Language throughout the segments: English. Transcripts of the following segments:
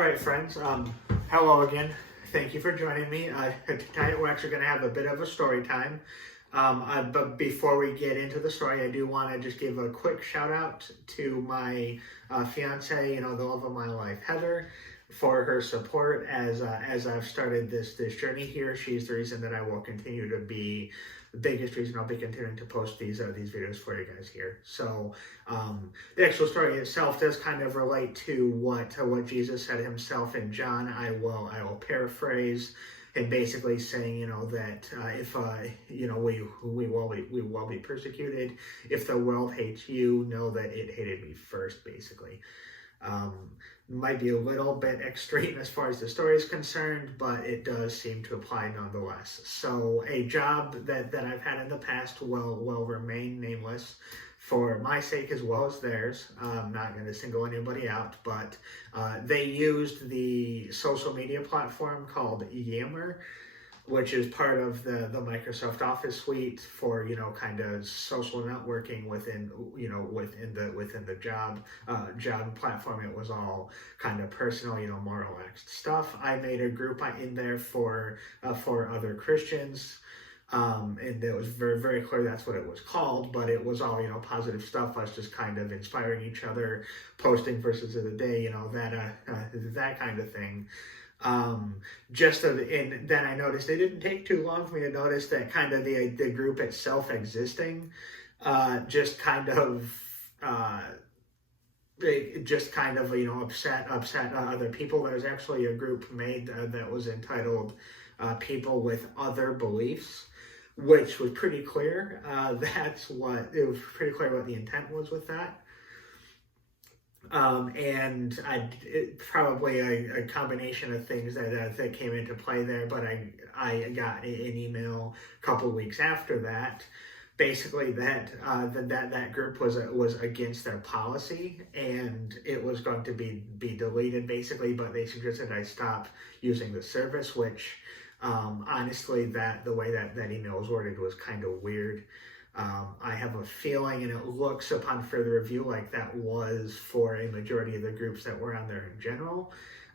right, friends. Hello again. Thank you for joining me. Tonight we're actually going to have a bit of a story time. But before we get into the story, I do want to just give a quick shout out to my fiance, the love of my life, Heather, for her support as I've started this journey here. She's the reason that I will continue to be the biggest reason I'll be continuing to post these videos for you guys here. So the actual story itself does kind of relate to what Jesus said himself in John. I will paraphrase and basically saying, that if we will be persecuted. If the world hates you, know that it hated me first, basically. Might be a little bit extreme as far as the story is concerned, but it does seem to apply nonetheless. So a job that I've had in the past will remain nameless for my sake as well as theirs. I'm not going to single anybody out, but they used the social media platform called Yammer, which is part of the Microsoft Office suite for kind of social networking within the job platform. It was all kind of personal, more relaxed stuff. I made a group in there for other Christians. And it was very, very clear that's what it was called, but it was all, positive stuff, us just kind of inspiring each other, posting verses of the day, that kind of thing. And then I noticed it didn't take too long for me to notice that kind of the group itself existing, just kind of upset other people. There's actually a group made that was entitled People with Other Beliefs, which was pretty clear. It was pretty clear what the intent was with that. And probably a combination of things that came into play there, but I got an email a couple of weeks after that, basically that group was against their policy and it was going to be deleted basically, but they suggested I stop using the service, which honestly the way that email was worded was kind of weird. I have a feeling, and it looks upon further review like that was for a majority of the groups that were on there in general.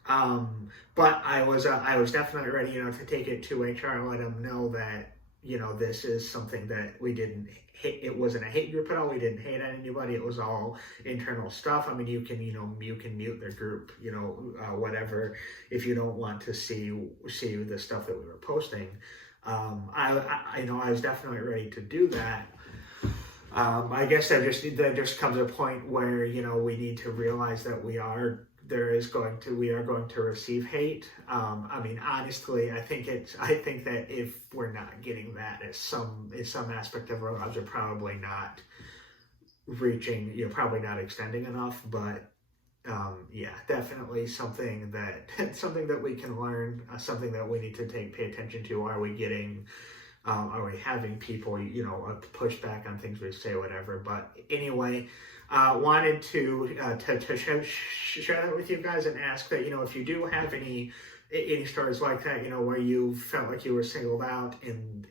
But I was definitely ready, to take it to HR and let them know that, this is something that we didn't hate. It wasn't a hate group at all. We didn't hate on anybody. It was all internal stuff. I mean, you can mute their group, whatever, if you don't want to see the stuff that we were posting. I was definitely ready to do that. I guess there just comes a point where, we need to realize that we are going to receive hate. I mean, honestly, I think that if we're not getting that as some aspect of our lives, are probably not reaching, probably not extending enough, but definitely something that we can learn, something that we need to pay attention to. Are we having people, push back on things we say, whatever? But anyway, wanted to share that with you guys and ask that, if you do have any stories like that, where you felt like you were singled out in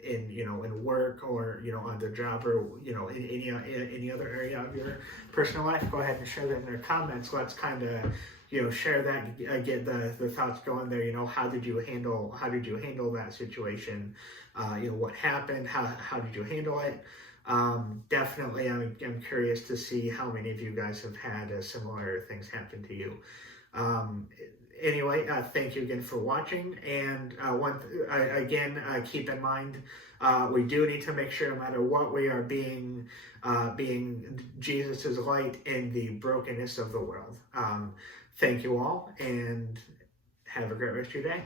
work or, on the job or, in any other area of your personal life, go ahead and share that in the comments. Let's kind of, share that, get the thoughts going there. How did you handle that situation? What happened? How did you handle it? Definitely, I'm curious to see how many of you guys have had similar things happen to you. Anyway, thank you again for watching, and keep in mind, we do need to make sure, no matter what, we are being Jesus's light in the brokenness of the world. Thank you all, and have a great rest of your day.